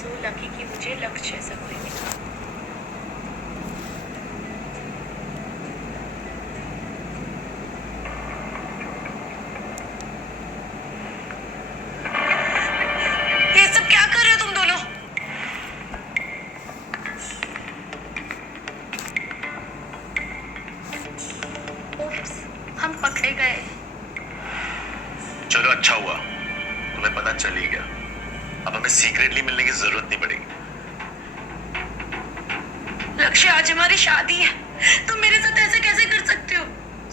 So lucky कि मुझे लक्ष्य जैसा कोई मिला। ये सब क्या कर रहे हो तुम दोनों? उप्स, हम पकड़े गए। चलो अच्छा हुआ, तुम्हें पता चल ही गया। अब हमें सीक्रेटली मिलने की जरूरत नहीं पड़ेगी। लक्ष्य, आज हमारी शादी है, तुम मेरे साथ ऐसे कैसे कर सकते हो?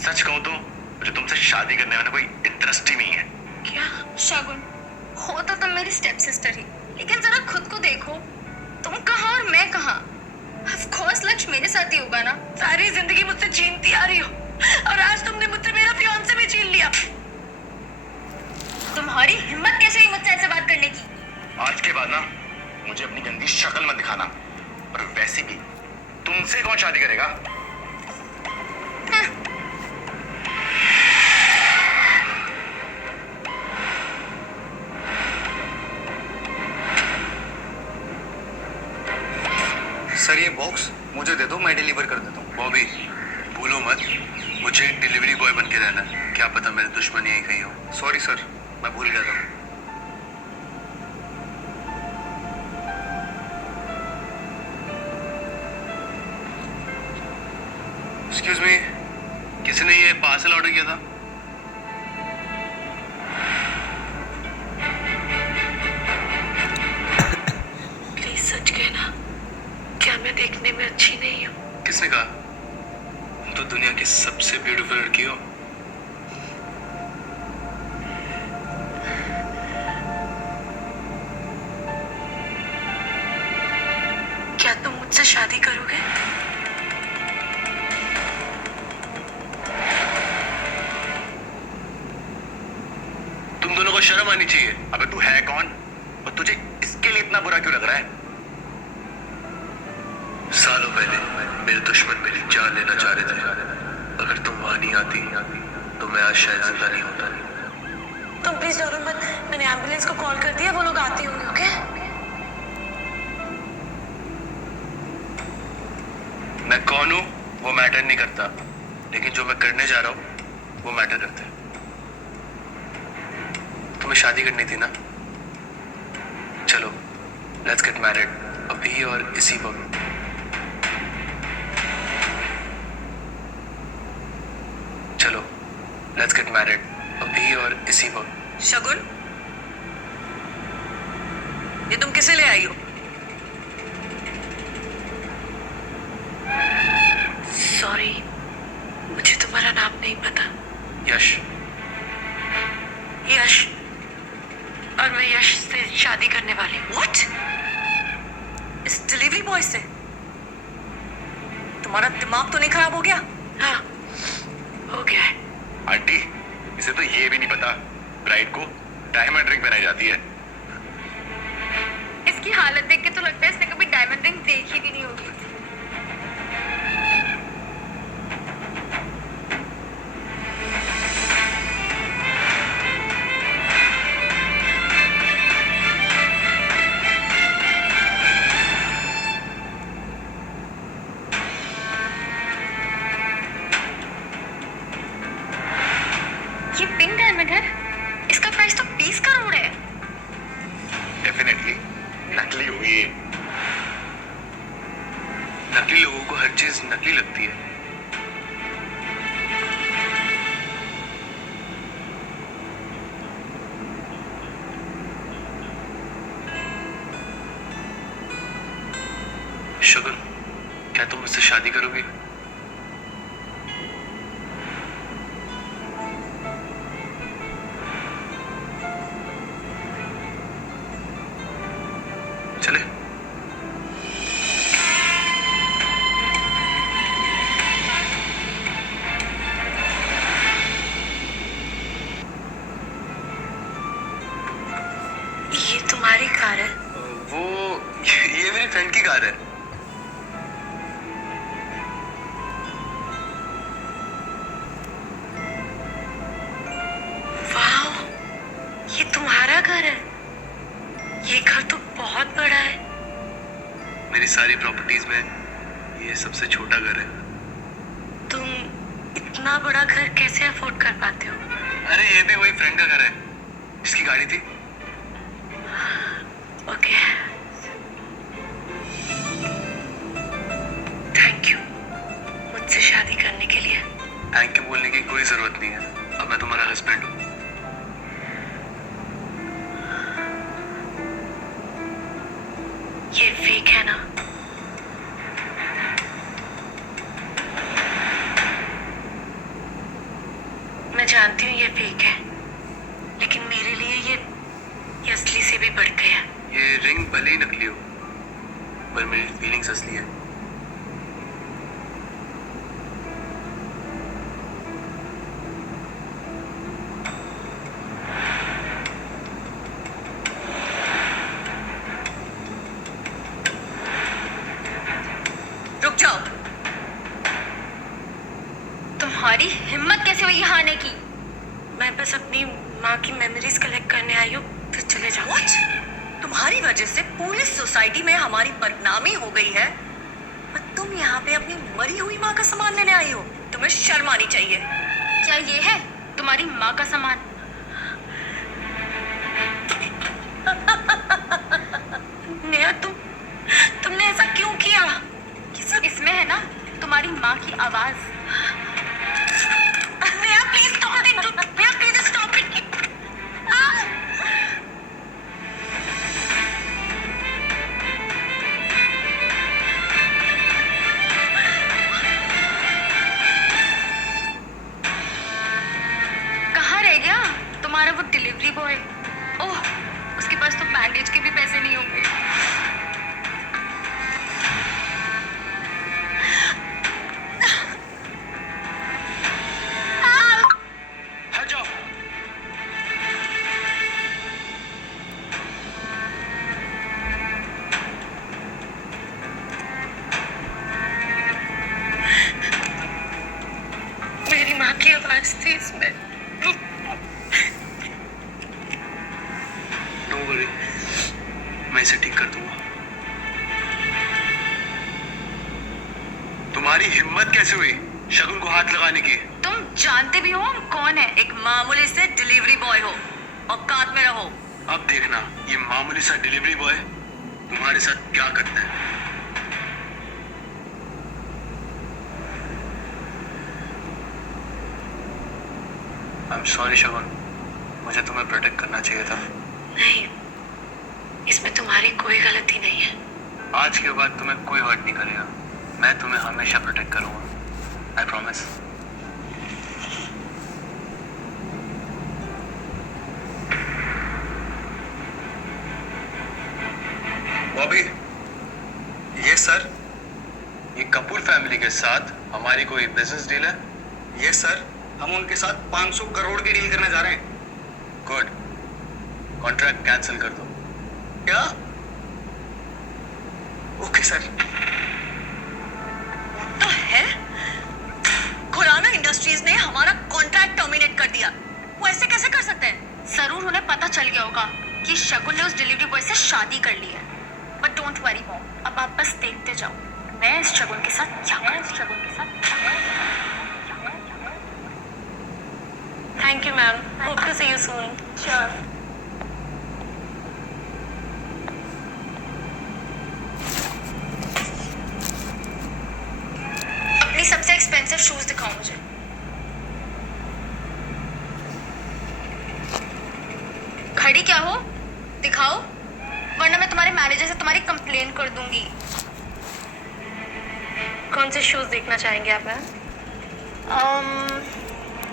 सच कहूं तो मुझे तुमसे शादी करने में ना कोई इंटरेस्ट ही नहीं है। क्या शगुन, हो तो तुम मेरी स्टेप सिस्टर ही, लेकिन जरा खुद को देखो, तुम कहाँ और मैं कहाँ। ऑफ कोर्स लक्ष्य मेरे साथ ही होगा ना। सारी जिंदगी मुझसे छीनती आ रही हो और आज तुमने मुझसे मेरा फियांसे भी छीन लिया। तुम्हारी हिम्मत कैसे हुई मुझसे ऐसे बात करने की? आज के बाद ना मुझे अपनी गंदी शक्ल मत दिखाना। और वैसे भी तुमसे कौन शादी करेगा? हाँ। सर ये बॉक्स मुझे दे दो, मैं डिलीवर कर देता हूँ। बॉबी भूलो मत, मुझे एक डिलीवरी बॉय बन के रहना। क्या पता मेरे दुश्मन यहीं कहीं हो। सॉरी सर, मैं भूल गया था। एक्सक्यूज मी, किसी ने ये पार्सल ऑर्डर किया था? प्लीज सच कहना, क्या मैं देखने में अच्छी नहीं हूँ? किसने कहा? तुम तो दुनिया की सबसे ब्यूटीफुल लड़की हो। क्या तुम मुझसे शादी करोगे? तुम दोनों को शर्म आनी चाहिए। अबे तू है कौन और तुझे इसके लिए इतना बुरा क्यों लग रहा है? सालों पहले मेरे दुश्मन मेरी जान लेना चाह रहे थे। अगर तुम वहां नहीं आती तो मैं आज शायद जिंदा नहीं होता। तुम प्लीज डरो मत, मैंने एम्बुलेंस को कॉल कर दिया, वो लोग आते होंगे। ओके? मैं कौन हूं वो मैटर नहीं करता, लेकिन जो मैं करने जा रहा हूं वो मैटर करता है। तुम्हें शादी करनी थी ना? चलो लेट्स गेट मैरिड, अभी और इसी वक्त। चलो लेट्स गेट मैरिड, अभी और इसी वक्त। शगुन, ये तुम किसे ले आई हो? सॉरी, मुझे तुम्हारा नाम नहीं पता। यश। यश, और मैं यश से शादी करने वाली हूँ। व्हाट? इस डिलीवरी बॉय से? तुम्हारा दिमाग तो नहीं खराब हो गया? हाँ, हो गया है। आंटी, इसे तो ये भी नहीं पता ब्राइड को डायमंड रिंग पहनाई जाती है। इसकी हालत देख के तो लगता है इसने कभी डायमंड रिंग देखी भी नहीं होगी। ये पिंक डायमंड है, इसका प्राइस तो 20 करोड़ है। डेफिनेटली नकली हुई है। नकली लोगों को हर चीज नकली लगती है। शगुन, क्या तुम मुझसे शादी करोगी? चले। ये तुम्हारी कार है? वो ये मेरी फ्रेंड की कार है। वाह, ये तुम्हारा घर है? ये घर तो बहुत बड़ा है। मेरी सारी प्रॉपर्टीज में ये सबसे छोटा घर है। तुम इतना बड़ा घर कैसे अफोर्ड कर पाते हो? अरे ये भी वही फ्रेंड का घर है जिसकी गाड़ी थी। ओके, थैंक यू मुझसे शादी करने के लिए। थैंक यू बोलने की कोई जरूरत नहीं है, अब मैं तुम्हारा हस्बैंड हूँ। ये फेक है ना? मैं जानती हूँ ये फेक है, लेकिन मेरे लिए ये असली से भी बढ़ गया। ये रिंग भले ही नकली हो, पर मेरी फीलिंग्स असली है। रुक जाओ। तुम्हारी हिम्मत कैसे हुई यहाँ आने की? मैं बस अपनी माँ की मेमोरीज कलेक्ट करने आई हूँ, फिर चले जाओ। तुम्हारी वजह से पूरी सोसाइटी में हमारी बदनामी हो गई है और तुम यहाँ पे अपनी मरी हुई माँ का सामान लेने आई हो। तुम्हें शर्म आनी चाहिए। क्या ये है तुम्हारी माँ का सामान? नेहा, तुमने ऐसा क्यों किया? इसमें है ना तुम्हारी माँ की आवाज। Neha please stop it. Neha please stop it. कहाँ रह गया तुम्हारा वो डिलीवरी बॉय? ओह, उसके पास तो बैंडेज के भी पैसे नहीं होंगे। हट जाओ। मेरी माँ की आवाज थी इसमें। नो वरी, मैं इसे ठीक कर दूंगा। तुम्हारी हिम्मत कैसे हुई शगुन को हाथ लगाने की? तुम जानते भी हो हम कौन है? एक मामूली से डिलीवरी बॉय हो, औकात में रहो। अब देखना ये मामूली सा डिलीवरी बॉय तुम्हारे साथ क्या करता है। आई एम सॉरी शगुन, मुझे तुम्हें प्रोटेक्ट करना चाहिए था। नहीं, इसमें तुम्हारी कोई गलती नहीं है। आज के बाद तुम्हें कोई हर्ट नहीं करेगा। मैं तुम्हें हमेशा प्रोटेक्ट करूंगा, आई प्रॉमिस। बॉबी, ये सर। ये कपूर फैमिली के साथ हमारी कोई बिजनेस डील है? ये सर, हम उनके साथ 500 करोड़ की डील करने जा रहे हैं। गुड, कॉन्ट्रैक्ट कैंसिल कर दो। क्या? Okay sir. तो है खुराना इंडस्ट्रीज ने हमारा कॉन्ट्रैक्ट टर्मिनेट कर दिया। वो ऐसे कैसे कर सकते हैं? जरूर उन्हें पता चल गया होगा कि शगुन ने उस डिलीवरी बॉय से शादी कर ली है। बट डोंट वरी मॉम, अब आप बस देखते जाओ मैं इस शगुन के साथ क्या thank you ma'am, hope to see you soon. Sure. अपनी सबसे एक्सपेंसिव शूज दिखाओ मुझे। खड़ी क्या हो, दिखाओ, वरना मैं तुम्हारे मैनेजर से तुम्हारी कंप्लेन कर दूंगी। कौन से शूज देखना चाहेंगे आप मैम?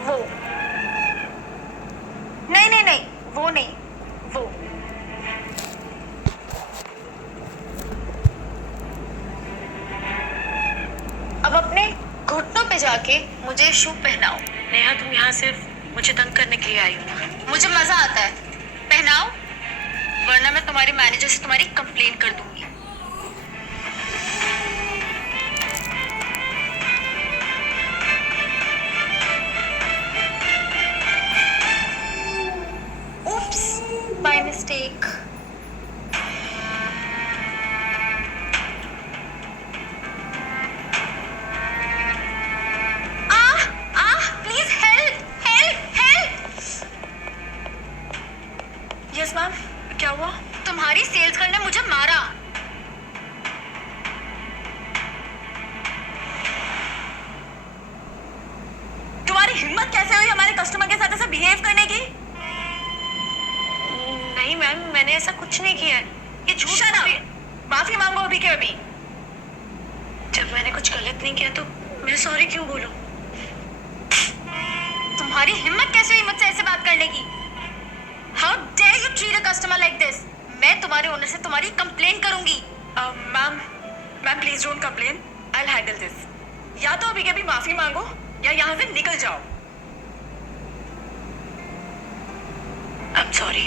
वो नहीं, वो नहीं, वो। अब अपने घुटनों पे जाके मुझे शू पहनाओ। नेहा, तुम यहाँ सिर्फ मुझे तंग करने के लिए आई हो ना? मुझे मजा आता है, पहनाओ, वरना मैं तुम्हारे मैनेजर से तुम्हारी कंप्लेन कर दूंगी। Oops, by mistake. मेरी सेल्स गर्ल ने मुझे मारा। तुम्हारी हिम्मत कैसे हुई हमारे कस्टमर के साथ ऐसे बिहेव करने की? नहीं मैम, मैंने ऐसा कुछ नहीं किया है। ये झूठ Shut up! माफी मांगो अभी के अभी। जब मैंने कुछ गलत नहीं किया तो मैं सॉरी क्यों बोलूं? तुम्हारी हिम्मत कैसे हुई मुझसे ऐसे बात करने की? How dare you treat a customer like this? मैं तुम्हारे ओनर से तुम्हारी कंप्लेंट करूंगी। Ma'am please don't complain, I will handle this. या तो अभी के अभी माफी मांगो या यहाँ से निकल जाओ। I am sorry.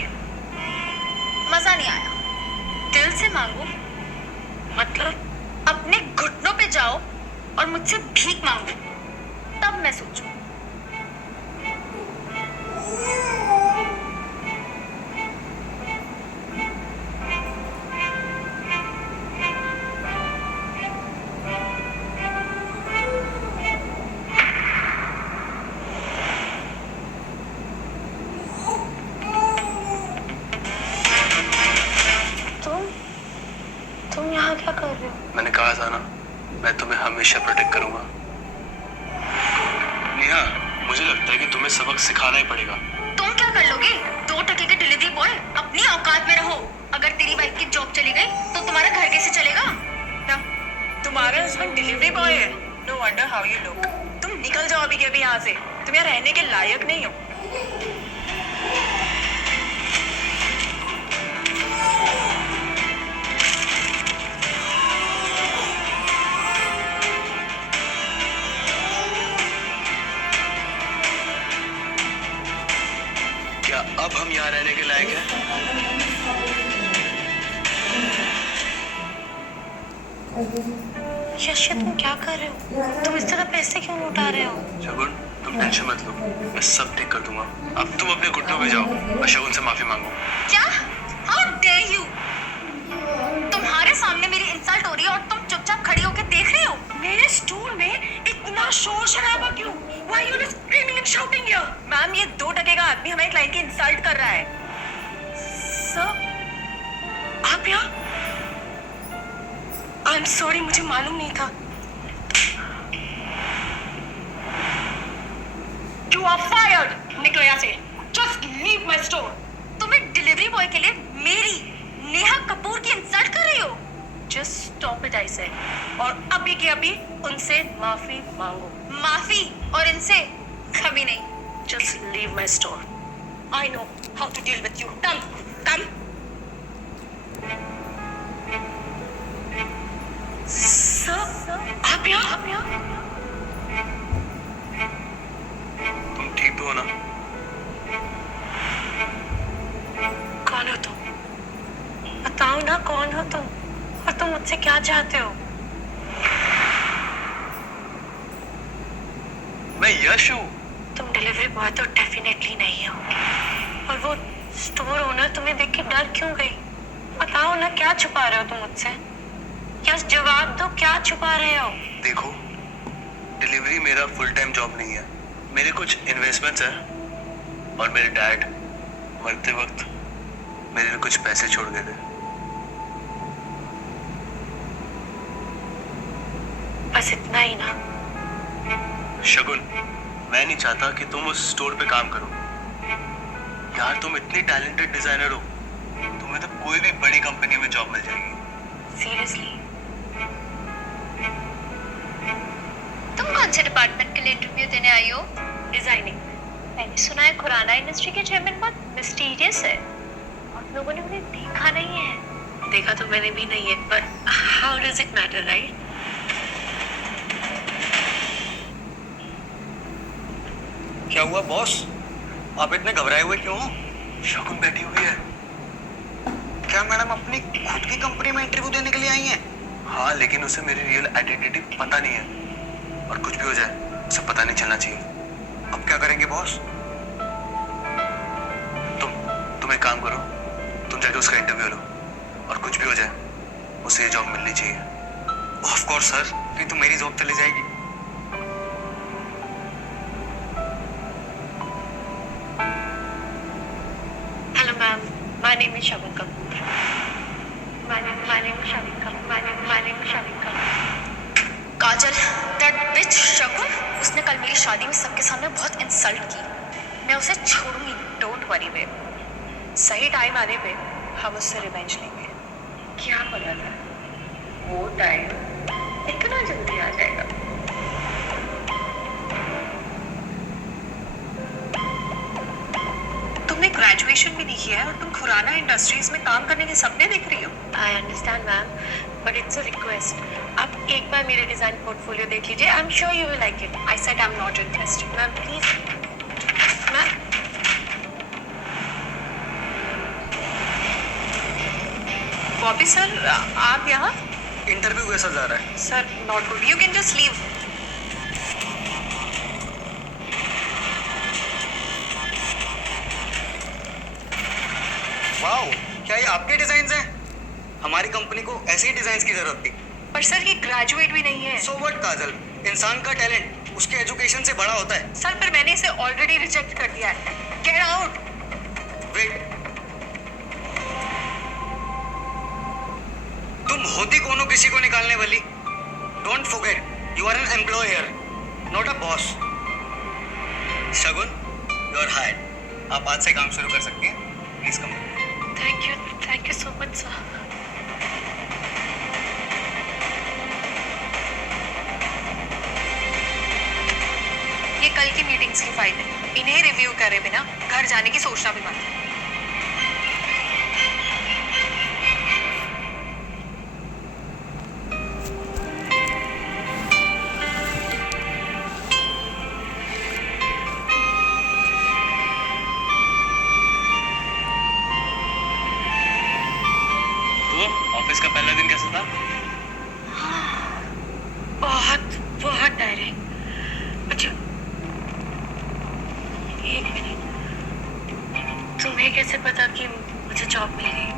मजा नहीं आया। दिल से मांगो, मतलब अपने घुटनों पे जाओ और मुझसे भीख मांगो, तब मैं सोचूं। तुम यहाँ क्या कर रहे हो? मैंने कहा था ना, मैं तुम्हें हमेशा प्रोटेक्ट करूंगा। नेहा, मुझे लगता है कि तुम्हें सबक सिखाना ही पड़ेगा। तुम क्या कर लोगे? 2 टके के डिलीवरी बॉय, अपनी औकात में रहो। अगर तेरी वाइफ की जॉब चली गई तो तुम्हारा घर कैसे चलेगा? ना, तुम्हारा हस्बैंड डिलीवरी बॉय है। No wonder how you look. तुम निकल जाओ अभी के अभी यहाँ से। तुम यहाँ रहने के लायक नहीं हो। क्या अब हम यहाँ रहने के लायक हैं? यश, तुम क्या कर रहे हो? तुम इस तरह पैसे क्यों लुटा रहे हो? शगुन, तुम टेंशन मत लो, मैं सब ठीक कर दूंगा। अब तुम अपने घुटनों पे जाओ और शगुन से माफी मांगो। क्या? How dare you? तुम्हारे सामने मेरी इंसल्ट हो रही है और तुम चुपचाप खड़ी होकर देख रही हो? मेरे स्टोर में इतना शोर शराबा क्यों? Why you screaming and shouting here? Ma'am, ये 2 टके का आदमी हमारे क्लाइंट की इंसल्ट कर रहा है। सर, आप यहाँ? आई एम सॉरी, मुझे मालूम नहीं था। You are fired. निकलो यहाँ से। Just leave my store. तुम एक डिलीवरी बॉय के लिए मेरी नेहा कपूर की इंसल्ट कर रही हो? Just stop it, I said. और अभी के अभी उनसे माफी मांगो। माफी और इनसे कभी नहीं। Just leave my store. I know how to deal with you. Come, come. Sir, आप यहाँ? तुम ठीक तो हो ना? कौन हो तुम? बताओ ना, कौन हो तुम और तुम मुझसे क्या चाहते हो? मैं यश हूँ। तुम डिलीवरी बॉय तो डेफिनेटली नहीं हो। और वो स्टोर ओनर तुम्हें देख के डर क्यों गई? बताओ ना, क्या छुपा रहे हो तुम मुझसे? यस, जवाब दो, क्या छुपा रहे हो? देखो, डिलीवरी मेरा फुल टाइम जॉब नहीं है। मेरे कुछ इन्वेस्टमेंट्स हैं और मेरे डैड मरते वक्त मेरे लिए कुछ पैसे छोड़ गए थे। बस इतना ही ना? शगुन, मैं नहीं चाहता कि तुम उस स्टोर पे काम करो। यार, तुम इतनी टैलेंटेड डिजाइनर हो, तुम्हें तो कोई भी बड़ी कंपनी में जॉब मिल जाएगी। सीरियसली? तुम कौन से डिपार्टमेंट के लिए इंटरव्यू देने आई हो? डिजाइनिंग। मैंने सुना है खुराना इंडस्ट्री के चेयरमैन बहुत मिस्टीरियस है और लोगों ने उन्हें देखा नहीं है। देखा तो मैंने भी नहीं है, पर how does it matter, right? क्या हुआ बॉस? आप इतने घबराए हुए क्यों हो? शगुन बैठी हुई है। क्या मैडम अपनी खुद की कंपनी में इंटरव्यू देने के लिए आई हैं? हाँ, लेकिन उसे मेरी रियल आइडेंटिटी पता नहीं है और कुछ भी हो जाए उसे पता नहीं चलना चाहिए। अब क्या करेंगे बॉस? तुम एक काम करो, तुम जाके उसका इंटरव्यू लो और कुछ भी हो जाए उसे ये जॉब मिलनी चाहिए। ऑफ कोर्स सर, नहीं तो मेरी जॉब चली जाएगी। Hello ma'am, my name is Shagun Kapoor. Shavika. My name is Shavika. Kajal, that bitch Shakun, उसने कल मेरी शादी में सबके सामने बहुत इंसल्ट की। मैं उसे छोड़ूंगी। डोंट वरी बेब, सही टाइम आने पे हम उससे रिवेंज लेंगे। क्या पता था वो टाइम इतना जल्दी आ जाएगा। तुमने ग्रेजुएशन भी नहीं किया है और तुम खुराना इंडस्ट्रीज में काम करने के सपने देख रही हो। I understand, ma'am, but it's a request. आप एक बार मेरे डिजाइन पोर्टफोलियो देख लीजिए. I'm sure you will like it. I said I'm not interested. Ma'am, please. Ma'am. Bobby sir, आप यहाँ? इंटरव्यू कैसा जा रहा है? Sir, not good. You can just leave. Wow, क्या ये आपके डिजाइन हैं? हमारी कंपनी को ऐसे ही डिजाइन की जरूरत थी। पर सर ये ग्रेजुएट भी नहीं है। सो व्हाट काजल, इंसान का टैलेंट उसके एजुकेशन से बड़ा होता है। सर पर मैंने इसे ऑलरेडी रिजेक्ट कर दिया है. Get out. वेट, तुम होती कौन हो किसी को निकालने वाली? Don't forget, you are an employee here, not a boss. Shagun, you are hired. आप आज से काम शुरू कर सकती हैं। Please come. Thank you so much, sir. ये कल की मीटिंग्स की फाइल है. इन्हें रिव्यू करे बिना घर जाने की सोचना भी मत. ऑफिस का पहला दिन कैसा था? बहुत टायरिंग. अच्छा, एक मिनट. तुम्हें कैसे पता कि मुझे जॉब मिल गई?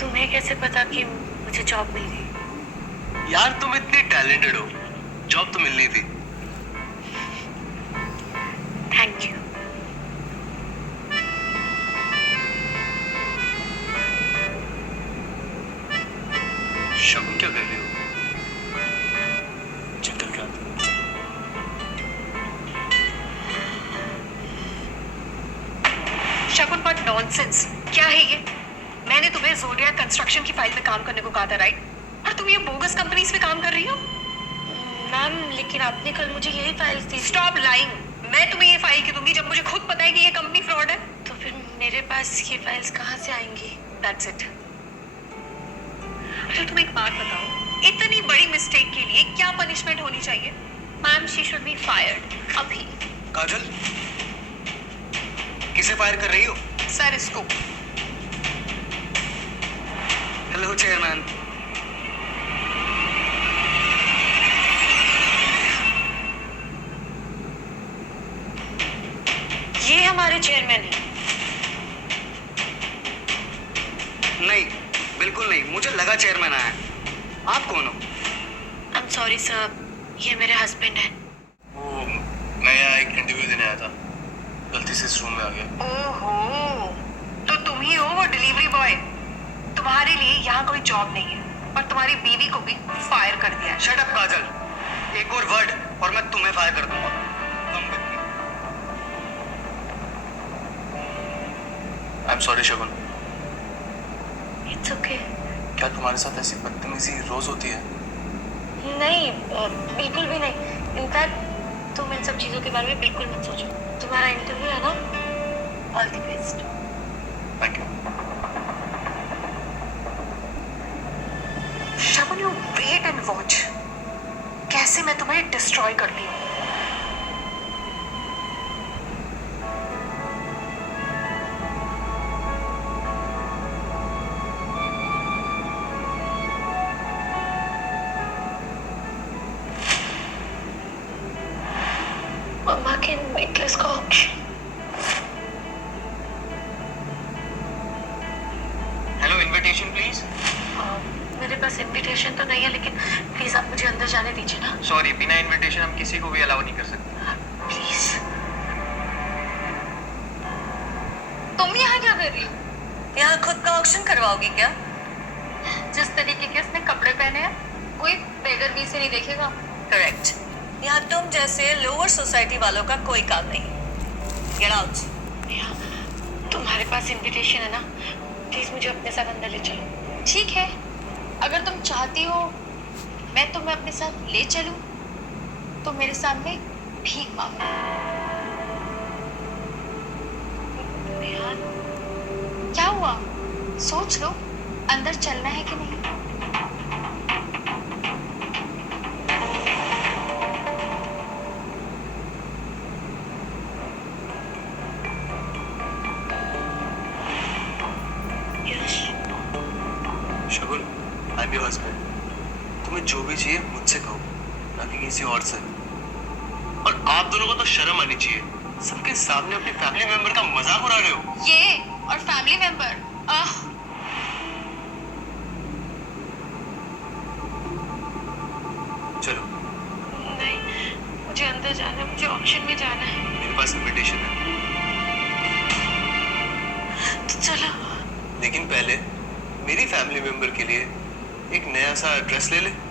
तुम्हें कैसे पता कि मुझे जॉब मिल गई? यार तुम इतनी टैलेंटेड हो, जॉब तो मिलनी थी. Thank you. शगुन क्या कर रही हो? जंगल के अंदर. शकुन, बट नॉनसेंस. क्या है ये? मैंने तुम्हें जोडिया कंस्ट्रक्शन की फाइल में काम करने को कहा था, राइट? और तुम ये बोगस कंपनीज में काम कर रही हो? मैम, लेकिन आपने कल मुझे यही फाइल्स दी. Stop lying. मैं तुम्हें ये फाइल क्यों दूंगी जब मुझे खुद पता है कि ये कंपनी फ्रॉड है? तो फिर मेरे पास ये फाइल्स कहाँ से आएंगी? That's it. अच्छा, तुम एक बात बताओ, इतनी बड़ी मिस्टेक के लिए क्या पनिशमेंट होनी चाहिए? Ma'am, she should be fired अभी। काजल, किसे फायर कर रही हो? सर, इसको. Hello chairman. ये हमारे चेयरमैन हैं. नहीं, बिल्कुल नहीं, मुझे लगा चेयरमैन आया है। आप कौन हो? आई एम सॉरी सर, ये मेरे हस्बैंड हैं. वो मैं यहाँ एक इंटरव्यू देने आया था, गलती से इस रूम में आ गया. ओहो, तो तुम ही हो वो डिलीवरी बॉय. तुम्हारे लिए यहाँ कोई जॉब नहीं है और तुम्हारी बीवी को भी फायर कर दिया है. शट अप काजल, एक और वर्ड और मैं तुम्हें फायर कर दूंगा. Come with me. I am sorry Shagun. It's okay. क्या तुम्हारे साथ ऐसी बदतमीजी रोज होती है? नहीं, बिल्कुल भी नहीं. इनफैक्ट तुम इन सब चीज़ों के बारे में बिल्कुल मत सोचो. तुम्हारा इंटरव्यू है ना? All the best. Thank you. Shagun, you wait and watch कैसे मैं तुम्हें डिस्ट्रॉय करती हूँ. मम्मा कैन मेक इसका ऑप्शन. Hello, invitation please. मेरे पास इनविटेशन तो नहीं है, लेकिन प्लीज आप मुझे अंदर जाने दीजिए ना. सॉरी, बिना इनविटेशन हम किसी को भी अलाउ नहीं कर सकते. प्लीज. कर रही हूँ? यहाँ खुद का ऑक्शन करवाओगी क्या? जिस तरीके के उसने कपड़े पहने हैं कोई बेगर भी से नहीं देखेगा। करेक्ट। यहाँ तुम जैसे लोअर सोसाइटी वालों का कोई काम नहीं। Get out. नेहा, तुम्हारे पास इनविटेशन है ना, प्लीज मुझे अपने साथ अंदर ले चलो। ठीक है, अगर तुम चाहती हो मैं तुम्हें अपने साथ ले चलूं तो मेरे सामने भीख मांगो। नेहा, क्या हुआ? सोच लो, अंदर चलना है कि नहीं? यश, शगुन, आई एम योर हस्बैंड। तुम्हें जो भी चाहिए मुझसे कहो, ना कि किसी और से। और आप दोनों को तो शर्म आनी चाहिए, सबके सामने अपने फैमिली मेंबर का मजाक उड़ा रहे हो। ये और फैमिली मेंबर, आह, चलो, नहीं, मुझे अंदर जाना है, मुझे ऑक्शन में जाना है। मेरे पास इनविटेशन है, तो चलो। लेकिन पहले मेरी फैमिली मेंबर के लिए एक नया सा ड्रेस ले ले।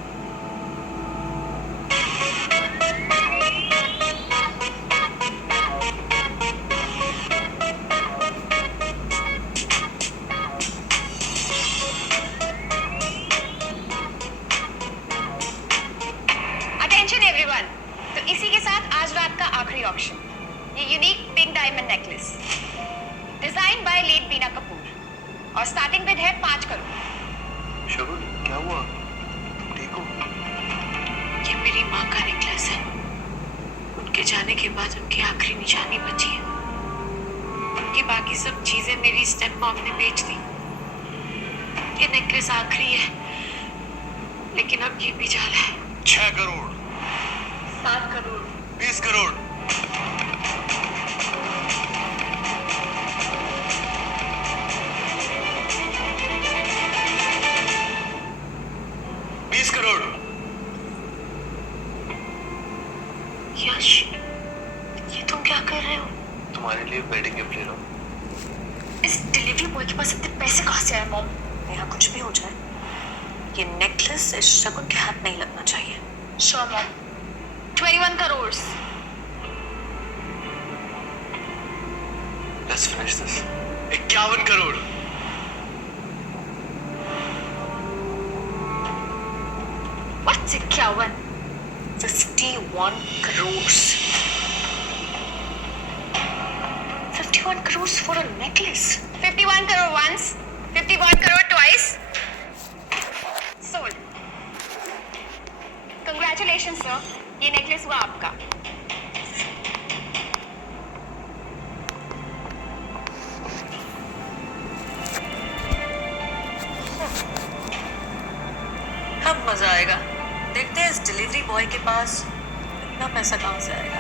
अटेंशन एवरीवन, तो इसी के साथ आज रात का आखिरी ऑक्शन, ये unique pink diamond necklace design by late Bina Kapoor और स्टार्टिंग बिड है 5 करोड़। शगुन, क्या हुआ? तुम ठीक हो? ये मेरी माँ का नेकलेस है। उनके जाने के बाद उनकी आखिरी निशानी बची है। उनकी बाकी सब चीजें मेरी स्टेप मॉम ने बेच दी। ये नेकलेस आखिरी है, लेकिन अब ये भी जा रहा है। 6 करोड़, 7 करोड़, 20 करोड़, 20 करोड़। यश, ये तुम क्या कर रहे हो? तुम्हारे लिए वेडिंग गिफ्ट ले रहा हूँ। इस डिलीवरी बॉय के पास इतने पैसे कहाँ से आए मॉम? यहाँ कुछ भी हो जाए, ये नेकलेस इस शगुन के हाथ नहीं लगना चाहिए। Sure mom, 21 crore. Let's finish this. 51 crore. What's 51? 51 crores. 51 crores for a necklace. 51 crore once, 51 crore twice. Sold. Congratulations sir, ये नेकलेस हुआ आपका। अब मजा आएगा। देखते हैं इस डिलीवरी बॉय के पास इतना पैसा कहाँ से आएगा।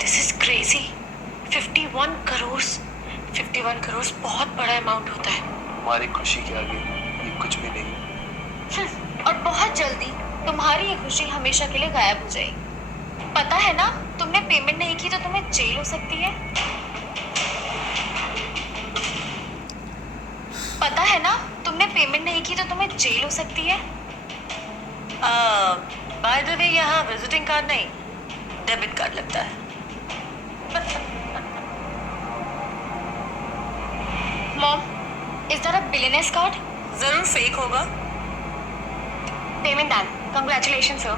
This is crazy. 51 crore, 51 crore बहुत बड़ा अमाउंट होता है। हमारी खुशी के आगे ये कुछ भी नहीं। और बहुत जल्दी तुम्हारी ये खुशी हमेशा के लिए गायब हो जाएगी। पता है ना, तुमने पेमेंट नहीं की तो तुम्हें जेल हो सकती है। पता है ना, तुमने पेमेंट नहीं की तो तुम्हें जेल हो सकती है। बाय द वे, यहाँ विजिटिंग कार्ड नहीं, डेबिट कार्ड लगता है। Mom, is that a billionaires card? जरूर फेक होगा। Payment done, congratulation sir.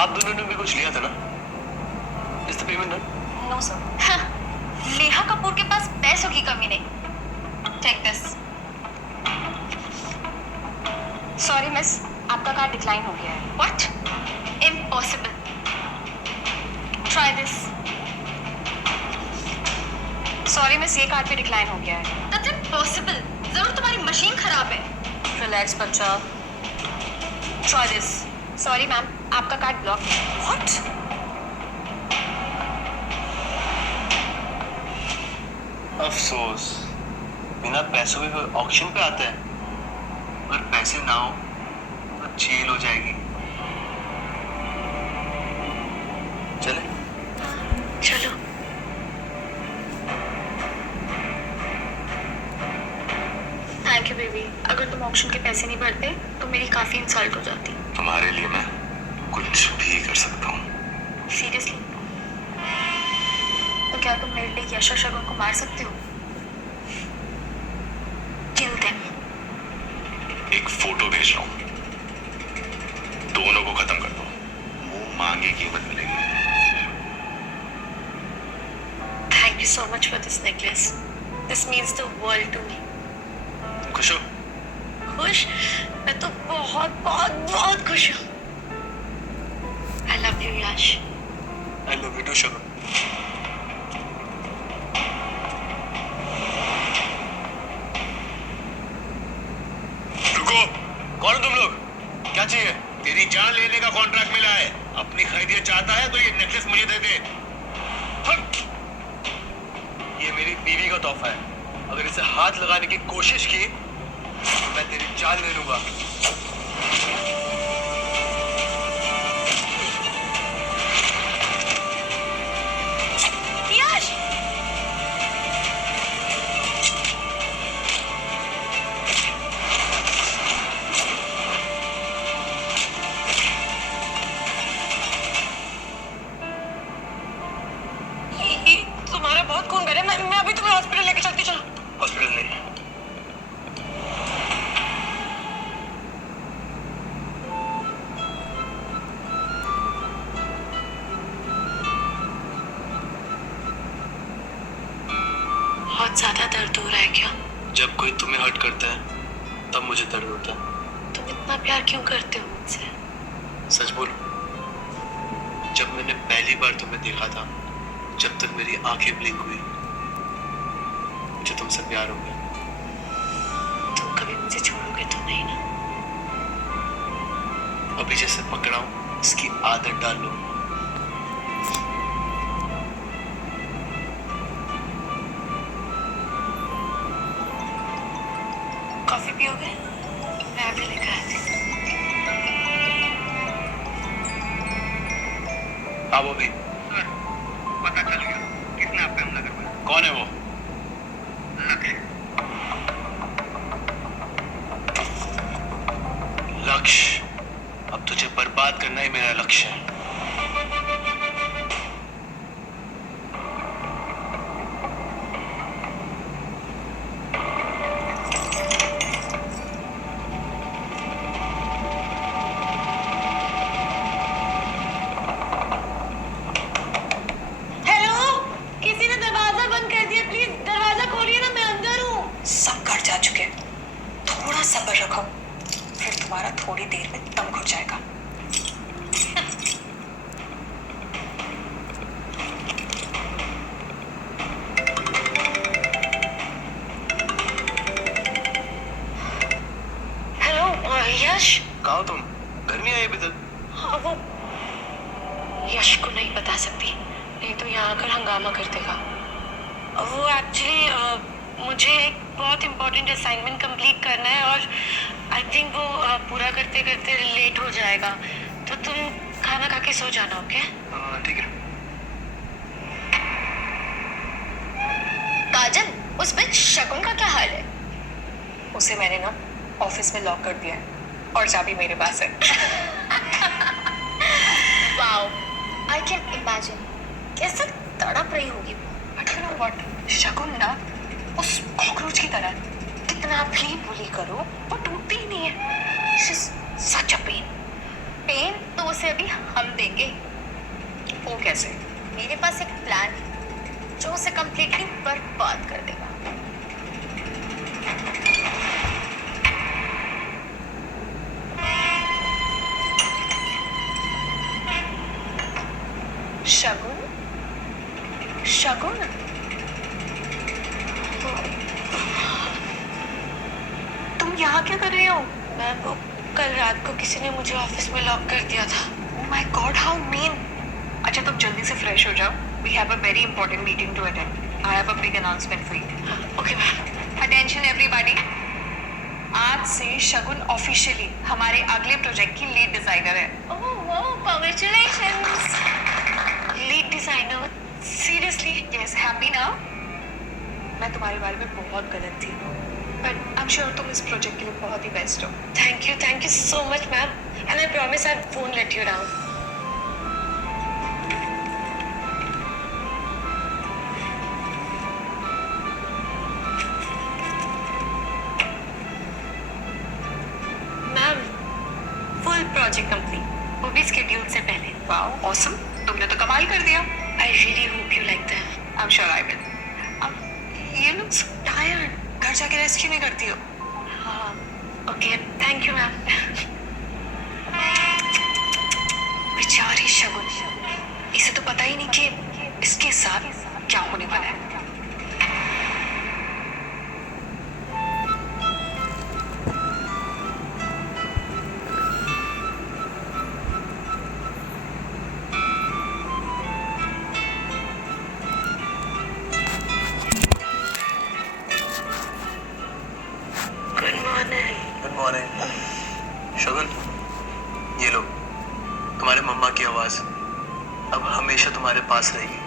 आप दोनों ने भी कुछ लिया था ना? Is the payment done? No sir. Neha Kapoor के पास पैसों की कमी नहीं। Take this. सॉरी मिस, आपका कार्ड डिक्लाइन हो गया है। What? Impossible. Try this. Sorry miss, ये कार्ड भी डिक्लाइन हो गया है। That's impossible. जरूर तुम्हारी मशीन खराब है। रिलैक्स बच्चा। Try this. सॉरी मैम, आपका कार्ड ब्लॉक है। व्हाट? अफसोस, बिना पैसों के कोई ऑक्शन पे आता है। अगर पैसे ना हो तो जेल हो जाएगी। चले? इंसल्ट हो जाती। तुम्हारे लिए मैं कुछ भी कर सकता हूँ। सीरियसली? तो क्या तुम मेरे लिए यश और शगुन को मार सकते हो? Kill them. एक फोटो भेज रहा हूँ, दोनों को खत्म कर दो, मुंह मांगे कीमत मिलेगी। Thank you so much for this necklace. This means the world to me. खुश हो? खुश? मैं तो बहुत बहुत बहुत खुश हूँ। I love you, Yash. I love you too, शगुन। रुको, कौन हो तुम लोग? क्या चाहिए? तेरी जान लेने का कॉन्ट्रैक्ट मिला है। अपनी खरीदिया चाहता है तो ये नेकलेस मुझे दे दे। हट! ये मेरी बीवी का तोहफा है। अगर इसे हाथ लगाने की कोशिश की तो मैं तेरी जान ले लूंगा। Yash! तुम्हारा बहुत खून बह रहा है। मैं अभी तुम्हें हॉस्पिटल लेके चलती। चलो। हॉस्पिटल नहीं, बहुत ज्यादा दर्द हो रहा है क्या? जब कोई तुम्हें हर्ट करता है तब मुझे दर्द होता है। तुम इतना प्यार क्यों करते हो मुझसे? सच बोलो, जब मैंने पहली बार तुम्हें देखा था, जब तक मेरी आंखें ब्लिंक हुई, मुझे तुमसे प्यार हो गया। तुम कभी मुझे छोड़ोगे तो नहीं ना? अभी जैसे पकड़ा हूं, इसकी आदत डाल लो। कॉफी पियोगे? मैं अभी लेकर आती हूँ। हाँ वो भी। पता चल गया किसने आप पे हमला करवाया। कौन है वो? लक्ष्य। लक्ष्य? अब तुझे बर्बाद करना ही मेरा लक्ष्य है। हेलो, किसी ने दरवाजा बंद कर दिया। प्लीज दरवाजा खोलिए ना, मैं अंदर हूँ। सब घर जा चुके हैं। थोड़ा सब्र रखो, फिर तुम्हारा थोड़ी देर में दम घुट जाएगा। हेलो यश। कहाँ हो तुम? घर नहीं आई अभी तक? हाँ वो यश को नहीं बता सकती, नहीं तो यहाँ आकर हंगामा कर देगा। वो एक्चुअली मुझे एक बहुत इम्पोर्टेंट असाइनमेंट कंप्लीट करना है और आई थिंक वो पूरा करते करते लेट हो जाएगा। तो तुम खाना खा के सो जाना, ओके? ठीक है। काजल, उस बिच शगुन का क्या हाल है? उसे मैंने ना ऑफिस में लॉक कर दिया है और चाबी मेरे पास है। वाओ, आई कैन इमेजिन कैसे तड़प रही होगी वो। But you know what? शगुन ना उस कॉकरोच की तरह कितना भी बुली करो वो टूटती ही नहीं है। She's such a pain. Pen तो उसे अभी हम देंगे। वो कैसे? मेरे पास एक प्लान है जो उसे कंप्लीटली बर्बाद कर देगा। शगुन? शगुन? तुम यहाँ क्या कर रही हो? मैम वो कल रात को किसी ने मुझे ऑफिस में लॉक कर दिया था। Oh my God, how mean! अच्छा तुम जल्दी से फ्रेश हो जाओ। We have a very important meeting to attend. I have a big announcement for you. Okay ma'am. Attention everybody. आज से शगुन ऑफिशियली हमारे अगले प्रोजेक्ट की लीड डिजाइनर है। Oh wow, congratulations. Lead designer? Seriously? Yes, happy now? मैं तुम्हारे बारे में बहुत गलत थी। बट आई एम श्योर तुम इस प्रोजेक्ट के लिए बहुत ही बेस्ट हो. Thank you so much, ma'am. And I promise I won't let you down. Ma'am, full project complete. वो भी schedule से पहले. Wow, awesome. तुमने तो कमाल कर दिया. I really hope you like that. I'm sure I will. You look so tired. घर जाके रेस्ट क्यों नहीं करती हो? हाँ, okay. Thank you, ma'am. बेचारी शगुन. इसे तो पता ही नहीं कि इसके साथ क्या होने वाला है. Good morning. गुड मॉर्निंग शगुन, ये लो तुम्हारे मम्मा की आवाज अब हमेशा तुम्हारे पास रहेगी.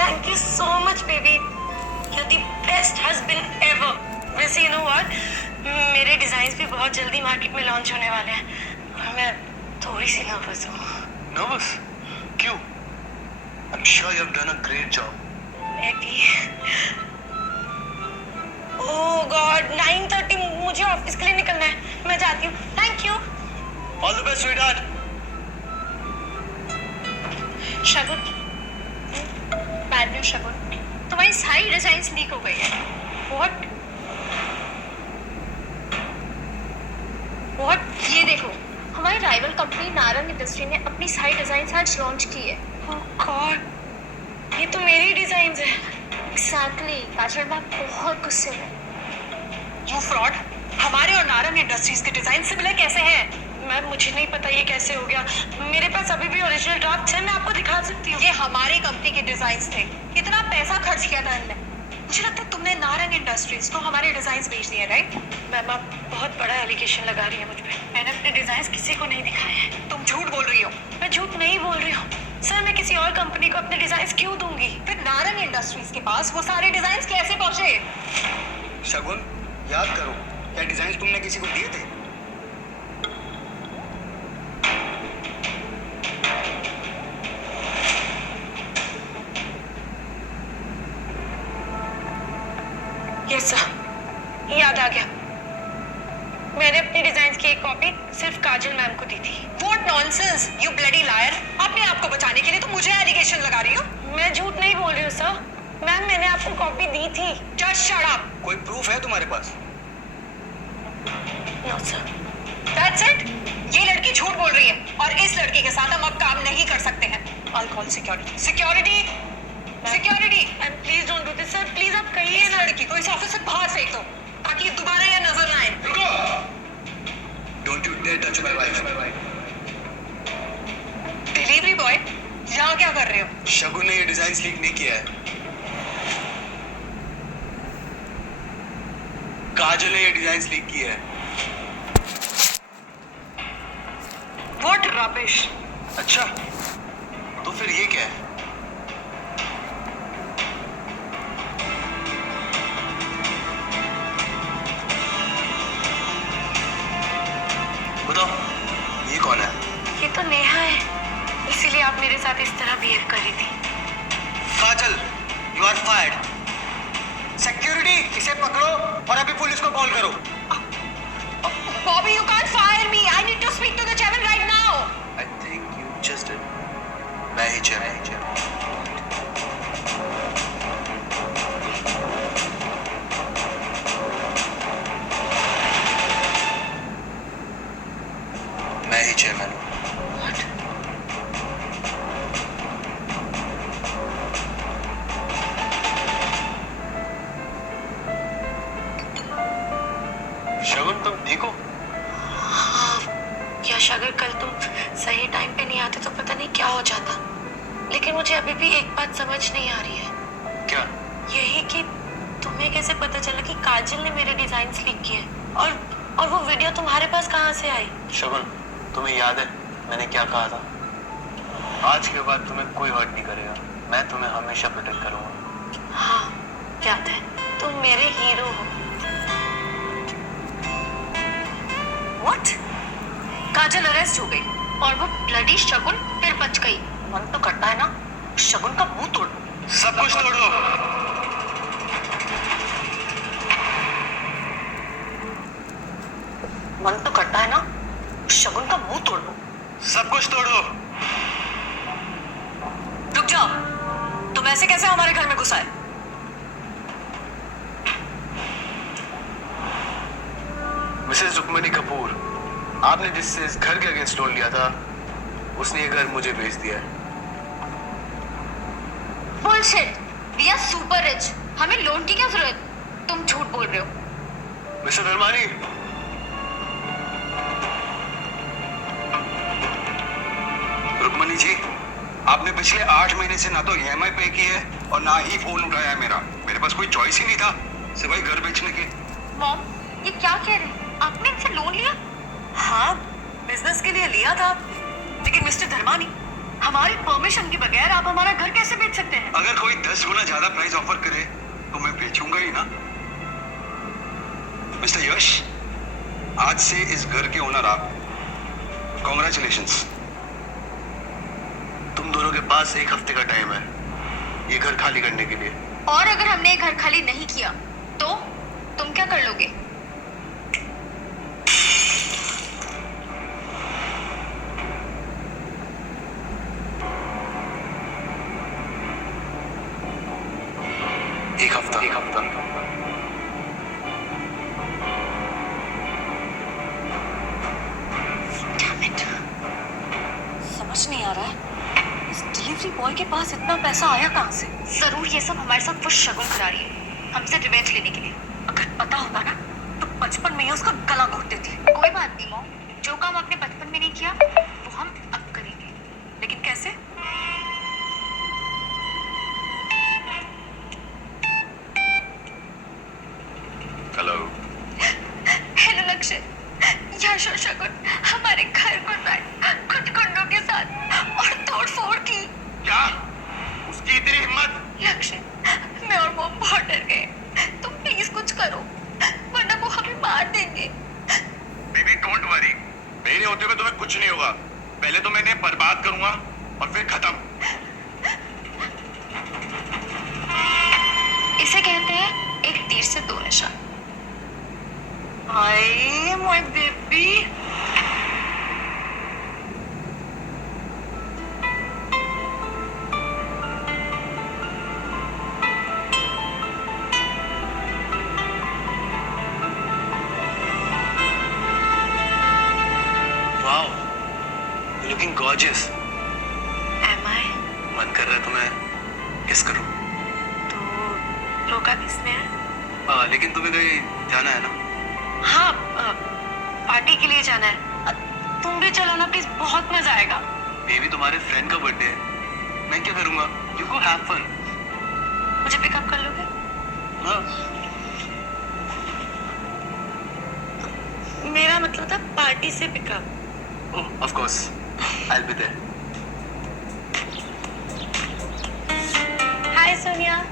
Thank you so much, baby. You're the best husband ever. वैसे you know what? मेरे डिजाइन्स भी बहुत जल्दी मार्केट में लॉन्च होने वाले हैं और मैं थोड़ी सी नर्वस हूँ. नर्वस क्यों? I am sure you have done a great job. Maybe. Oh God, 9:30 मुझे ऑफिस के लिए निकलना है. मैं जाती हूँ. Thank you. All the best sweetheart. Shagun, bad news Shagun. तुम्हारी सारी डिजाइन्स लीक हो गई है. What? ये देखो, हमारी राइवल कंपनी नारंग इंडस्ट्री ने अपनी सारी डिजाइन्स आज लॉन्च की है. Oh God. ये तो मेरी डिजाइन्स है. एग्जैक्टली. काजल मैम बहुत गुस्से में. You fraud. हमारे और नारंग इंडस्ट्रीज के डिजाइन सिमिलर कैसे हैं? मैम मुझे नहीं पता ये कैसे हो गया. मेरे पास अभी भी ओरिजिनल ड्राफ्ट्स हैं. मैं आपको दिखा सकती हूँ. ये हमारी कंपनी के डिजाइन थे. इतना पैसा खर्च किया था हमने. मुझे लगता है तुमने नारंग इंडस्ट्रीज को हमारे डिजाइन भेज दिए, राइट? मैम आप बहुत बड़ा एलिगेशन लगा रही है मुझ पे. मैंने अपने डिजाइन किसी को नहीं दिखाए हैं. तुम झूठ बोल रही हो. मैं झूठ नहीं बोल रही हूँ सर. मैं किसी और कंपनी को अपने डिजाइन क्यों दूंगी? फिर नारंग इंडस्ट्रीज के पास वो सारे डिजाइन कैसे पहुंचे? शगुन, याद करो, क्या डिजाइन तुमने किसी को दिए थे? यस सर, याद आ गया. मैंने अपनी डिजाइन की एक कॉपी सिर्फ काजल मैम को दी थी. What nonsense, you bloody liar! अपने आप को बचाने के लिए तो मुझे एलिगेशन लगा रही हो. मैं झूठ नहीं बोल रही हूँ सर. मैम मैंने आपको कॉपी दी थी. Just shut up. कोई प्रूफ है तुम्हारे पास? No sir. That's it. ये लड़की झूठ बोल रही है और इस लड़की के साथ हम अब काम नहीं कर सकते हैं. I'll call security. Security. Security. And please don't do this sir. Please आप कहिए इस ना. लड़की को इस ऑफिस से बाहर फेंक दो ताकि ये दोबारा यहाँ नजर ना आए. Don't you dare touch my wife. Delivery boy, यहाँ क्या कर रहे हो? शगुन ने ये डिजाइन लीक नहीं किया है. काजल ने ये डिजाइन लीक किया है. What rubbish. अच्छा, तो फिर ये क्या है? बताओ, ये कौन है? ये तो नेहा है. इसीलिए आप मेरे साथ इस तरह बिहेव कर रही थी. काजल, यू आर फायर्ड. सिक्योरिटी, इसे पकड़ो और अभी पुलिस को कॉल करो. Bobby, you can't fire me. I need to speak to the chairman right now. I think you just did. मैं ही chairman. मैं ही chairman. What? शगुन तुम ठीक हो? यश अगर कल तुम सही टाइम पे नहीं आते तो पता नहीं क्या हो जाता. लेकिन मुझे अभी भी एक बात समझ नहीं आ रही है. क्या? यही कि तुम्हें कैसे पता चला कि काजल ने मेरे डिजाइन लीक किए और वो वीडियो तुम्हारे पास कहाँ से आई? शगुन तुम्हें याद है मैंने क्या कहा था? आज के बाद तुम्हें कोई हर्ट नहीं करेगा। मैं तुम्हें हमेशा प्रोटेक्ट करूंगा। हाँ याद है, तुम मेरे हीरो हो। व्हाट? काजल अरेस्ट हो गई और वो ब्लडी शगुन फिर बच गई। मन तो करता है ना शगुन का मुंह तोड़। सब कुछ तोड़ दो। मन तो करता है ना शगुन का मुंह तोड़ दो। सब कुछ तोड़ो। रुक जाओ, तुम ऐसे कैसे हमारे घर में घुस आए? मिसेस रुक्मणी कपूर, आपने जिससे इस घर के अगेंस्ट लोन लिया था उसने ये घर मुझे भेज दिया है। Bullshit, we are super rich, हमें लोन की क्या जरूरत? तुम झूठ बोल रहे हो। मिस्टर धर्मानी, रुक्मणी जी, आपने पिछले 8 महीने से ना तो ईएमआई पे की है और ना ही फोन उठाया है मेरा। मेरे पास कोई चॉइस ही नहीं था सिवाय घर बेचने के। मॉम, ये क्या कह रहे हैं? आपने इनसे लोन लिया? हाँ, बिजनेस के लिए लिया था, लेकिन मिस्टर धर्मानी, हमारी परमिशन के बगैर आप हमारा घर कैसे बेच सकते हैं? अगर कोई 10 गुना ज्यादा प्राइस ऑफर करे तो मैं बेचूंगा ही ना। मिस्टर यश, आज से इस घर के ओनर आप। कॉन्ग्रेचुलेशंस। तुम दोनों के पास 1 हफ्ते का टाइम है ये घर खाली करने के लिए। और अगर हमने ये घर खाली नहीं किया तो तुम क्या कर लोगे? एक हफ्ता। समझ नहीं आ रहा है इस डिलीवरी बॉय के पास इतना पैसा आया कहाँ से? जरूर ये सब हमारे साथ कुछ शगुन करा रही है, हमसे रिवेंज लेने के लिए। अगर पता होता ना तो बचपन में ही उसका गला घोट देती। कोई बात नहीं मॉम, जो काम आपने बचपन में नहीं किया वो हम अब करेंगे। लेकिन कैसे? हेलो। हेलो लक्ष्य, यश और शगुन हमारे घर घुस आए कुछ गुंडों के साथ और तोड़ फोड़ की। क्या? उसकी इतनी हिम्मत? लक्ष्य, मैं और मॉम बहुत डर गए, तुम प्लीज कुछ करो वरना वो हमें मार देंगे। बेबी डोंट वरी, मेरे होते हुए तुम्हें कुछ नहीं होगा। पहले तो मैं इन्हें बर्बाद करूंगा और फिर खत्म। इसे कहते हैं एक तीर से 2 निशान। Hi my baby. Wow, looking gorgeous. Am I? मन कर रहा है तुम्हें किस करूं। तो रोका किसने है? लेकिन तुम्हें कहीं जाना है ना? हाँ, पार्टी के लिए जाना है। तुम भी चलो ना प्लीज, बहुत मजा आएगा। बेबी तुम्हारे फ्रेंड का बर्थडे है, मैं क्या करूंगा? You go have fun. मुझे पिकअप कर लोगे? हाँ। मेरा मतलब था पार्टी से pickup. Oh of course, I will be there. Hi Sonia.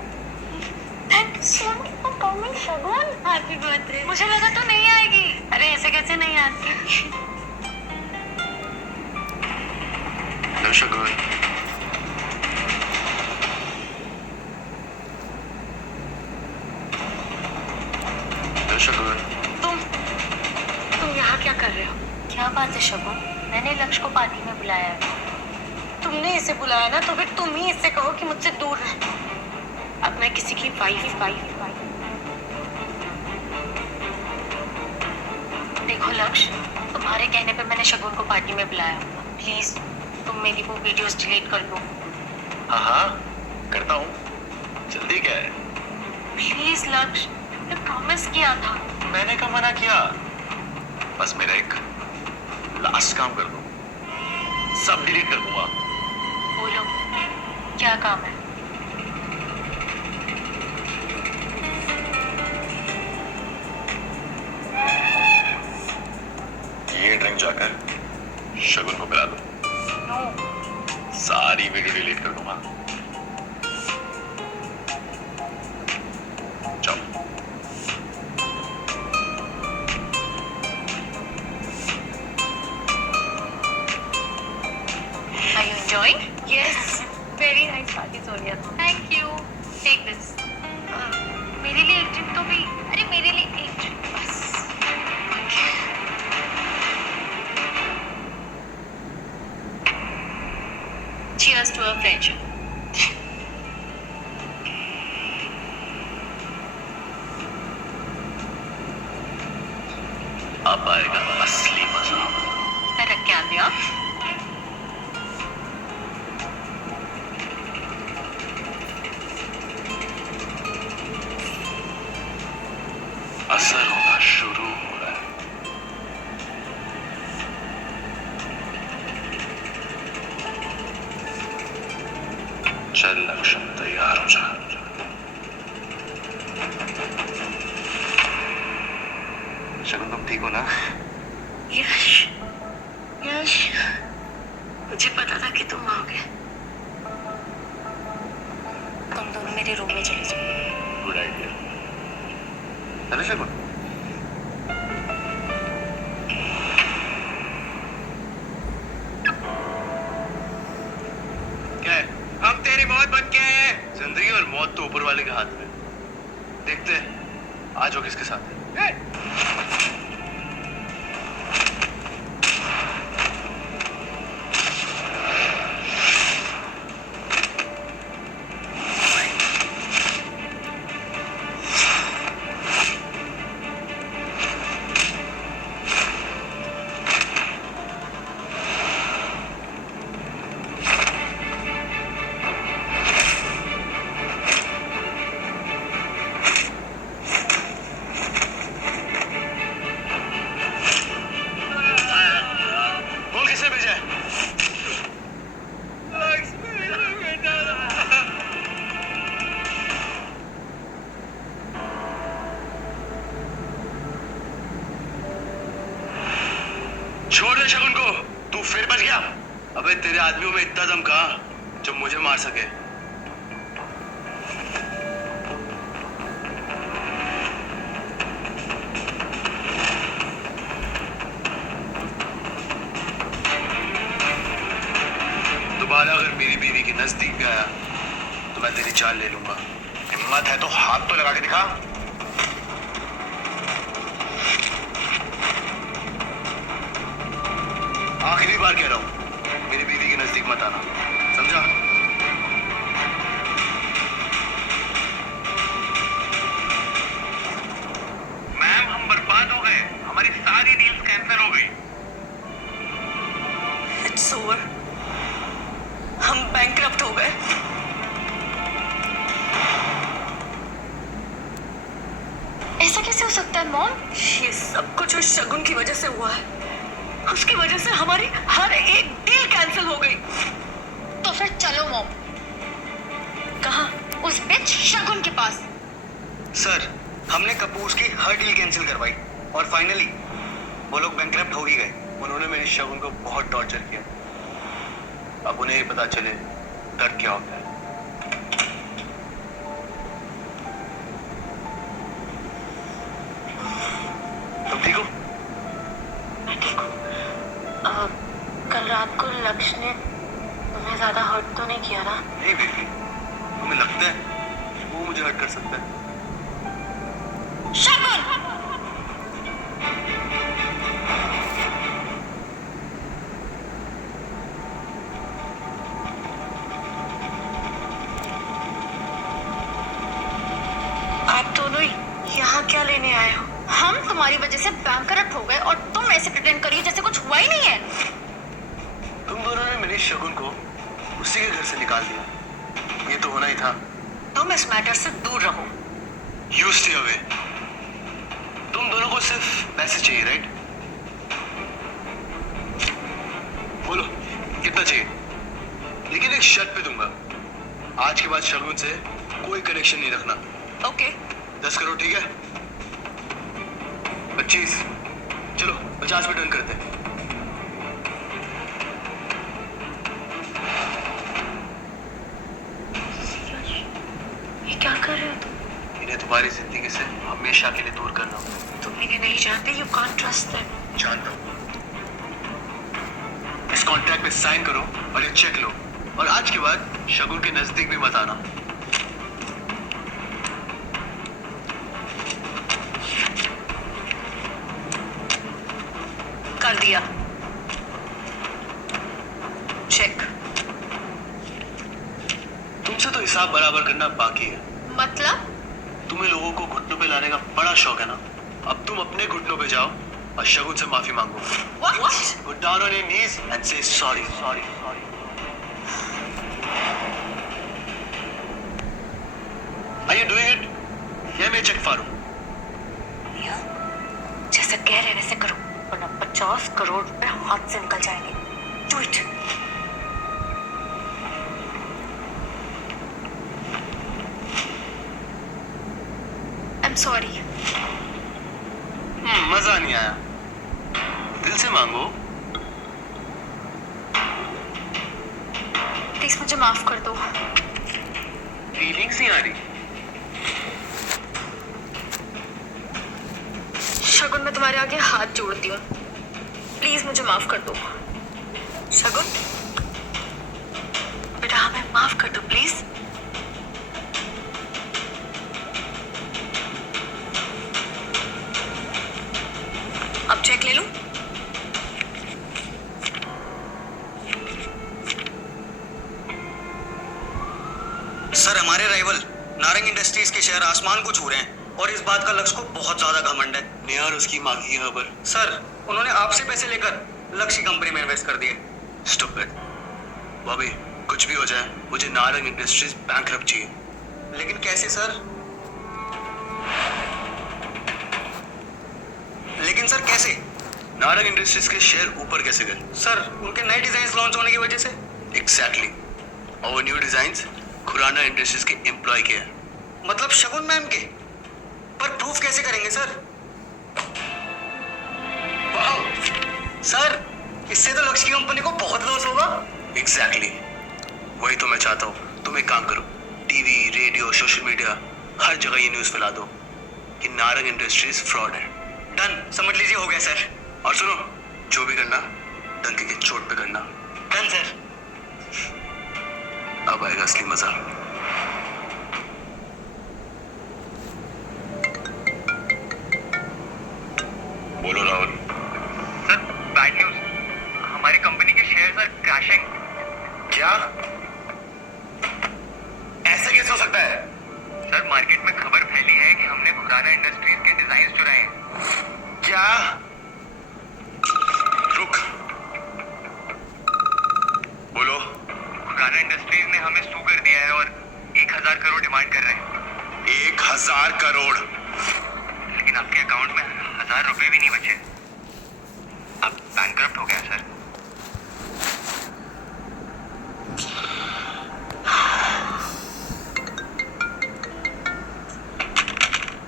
Thank you so much for coming Shagun. Happy birthday. मुझे लगा तो नहीं आएगी। अरे ऐसे कैसे नहीं आती? हेलो शगुन। हेलो शगुन। तुम यहाँ क्या कर रहे हो? क्या बात है शगुन, मैंने लक्ष्य को पार्टी में बुलाया है। तुमने इसे बुलाया ना तो फिर तुम ही इससे कहो कि मुझसे दूर रहे। अब मैं किसी की वाइफ। देखो लक्ष्य, तुम्हारे कहने पे मैंने शगुन को पार्टी में बुलाया। प्लीज तुम मेरी वो वीडियोस डिलीट कर दो। हाँ हाँ करता हूँ, जल्दी क्या है? प्लीज लक्ष्य, मैंने प्रॉमिस किया था। मैंने कब मना किया? बस मेरा एक लास्ट काम कर दो, सब डिलीट कर दूंगा। बोलो क्या काम है? ये ड्रिंक जाकर शगुन को पिला दो। नो। साथ Sonia. Thank you, take this. मेरे लिए एक ड्रिंक तो भी, अरे मेरे लिए एक ड्रिंक बस। Cheers to our friendship. अब आएगा असली मजा। मैं रख के आती हूँ। असर होना शुरू हो रहा है। चल लक्ष्मण, तैयार हो जा। शगुन तुम ठीक हो ना? यश, यश, मुझे पता था कि तुम आओगे। तुम दोनों मेरे रूम में चले जाओ। Good idea. चलो शगुन। क्या है? हम तेरी मौत बन के आए हैं। जिंदगी और मौत तो ऊपर वाले के हाथ में। देखते हैं आज वो किसके साथ है। बोल किसने भेजा है? छोड़ दे शगुन को। तू फिर बच गया। अबे तेरे आदमियों में इतना दम कहाँ जो मुझे मार सके। दोबारा अगर मेरी बीवी के नजदीक भी आया तो मैं तेरी जान ले लूंगा। हिम्मत है तो हाथ तो लगा के दिखा। आखिरी बार कह रहा हूं, मेरी बीवी के नजदीक मत आना, समझा? मैम, हम बर्बाद हो गए। हमारी सारी डील्स कैंसिल हो गई। It's over. हम बैंकरप्ट हो गए। ऐसा कैसे हो सकता है मॉम? ये सब कुछ उस शगुन की वजह से हुआ है। उसकी वजह से हमारी हर एक डील कैंसिल हो गई। तो फिर चलो मॉम, कहाँ? उस बिच शगुन के पास। सर, हमने कपूर्स की हर डील कैंसिल करवाई और फाइनली वो लोग बैंकरप्ट हो ही गए। उन्होंने मेरे शगुन को बहुत टॉर्चर किया। अब उन्हें ही पता चले दर्द क्या होता है। तुम ठीक हो? मैं ठीक हूँ। कल रात को लक्ष्य ने तुम्हें ज्यादा हर्ट तो नहीं किया ना? नहीं बेबी, तुम्हें लगता है वो मुझे हर्ट कर सकता है? शगुन! आप दोनों यहाँ क्या लेने आए हो? हम तुम्हारी वजह से बैंकरप्ट हो गए और तुम ऐसे प्रिटेंड करिए जैसे कुछ हुआ ही नहीं है। तुम दोनों ने मेरे शगुन को उसी के घर से निकाल दिया। ये तो होना ही था। तुम इस मैटर से दूर रहो। You stay away. तुम दोनों को सिर्फ पैसे चाहिए, राइट? बोलो कितना चाहिए? लेकिन एक शर्त पे दूंगा, आज के बाद शगुन से कोई कनेक्शन नहीं रखना। ओके। 10 करोड़, ठीक है? 25, चलो 50 पे डन करते हैं। ये क्या कर रहे हो तुम? इन्हें तुम्हारी जिंदगी से हमेशा के लिए दूर करना होगा। तुम इन्हें नहीं जानते। You can't trust them. जानता हूँ। इस कॉन्ट्रैक्ट पे साइन करो और ये चेक लो, और आज के बाद शगुन के नजदीक भी मत आना। कर दिया चेक। तुमसे तो हिसाब बराबर करना बाकी है। मतलब तुम्हें लोगों को घुटनों पे लाने का बड़ा शौक है ना। अब तुम अपने घुटनों पे जाओ और शगुन से माफी मांगो। What? Go down on your knees and say sorry, sorry, sorry. Are you doing it? या मैं चेक फाड़ूं? भैया जैसे कह रहे वैसे करो वरना 50 करोड़ रुपए हाथ से निकल जाएंगे। Do it. I am sorry. मजा नहीं आया। दिल से मांगो। प्लीज मुझे माफ कर दो। फीलिंग्स नहीं आ रही। शगुन मैं तुम्हारे आगे हाथ जोड़ती हूँ, प्लीज मुझे माफ कर दो। शगुन बेटा हमें माफ कर दो प्लीज। अब चेक ले लूं? सर हमारे राइवल नारंग इंडस्ट्रीज के शेयर आसमान को छू रहे हैं और इस बात का लक्ष्य को बहुत ज्यादा घमंड है। नेहा और उसकी मांगी है खबर। सर उन्होंने आपसे पैसे लेकर लक्ष्य कंपनी में इन्वेस्ट कर दिए। Stupid. बॉबी कुछ भी हो जाए मुझे नारंग इंडस्ट्रीज बैंकरप्ट चाहिए। लेकिन कैसे सर? लेकिन सर कैसे? नारंग इंडस्ट्रीज के शेयर ऊपर कैसे गए? सर उनके नए डिजाइन लॉन्च होने की वजह से। एग्जैक्टली। और वो न्यू डिजाइन खुराना इंडस्ट्रीज के एम्प्लॉय के हैं। मतलब शगुन मैम के। पर प्रूफ कैसे करेंगे सर? सर इससे तो लक्ष्य की कंपनी को बहुत लॉस होगा। एग्जैक्टली। वही तो मैं चाहता हूँ। तुम एक काम करो, टीवी, रेडियो, सोशल मीडिया हर जगह ये न्यूज फैला दो कि नारंग इंडस्ट्रीज फ्रॉड है। डन, समझ लीजिए हो गया सर। और सुनो, जो भी करना डंके की चोट पे करना। Done sir. अब आएगा असली मजा। बोलो राहुल। सर बैड न्यूज, हमारी कंपनी के शेयर्स आर क्रैशिंग। क्या? ऐसे कैसे हो सकता है? सर मार्केट में खबर फैली है कि हमने खुराना इंडस्ट्रीज के डिजाइन चुराए हैं। क्या? रुक। बोलो। खुराना इंडस्ट्रीज ने हमें सू कर दिया है और 1000 करोड़ डिमांड कर रहे हैं। 1000 करोड़? लेकिन आपके अकाउंट में 1000 रुपए भी नहीं बचे। अब बैंकरप्ट हो गया सर।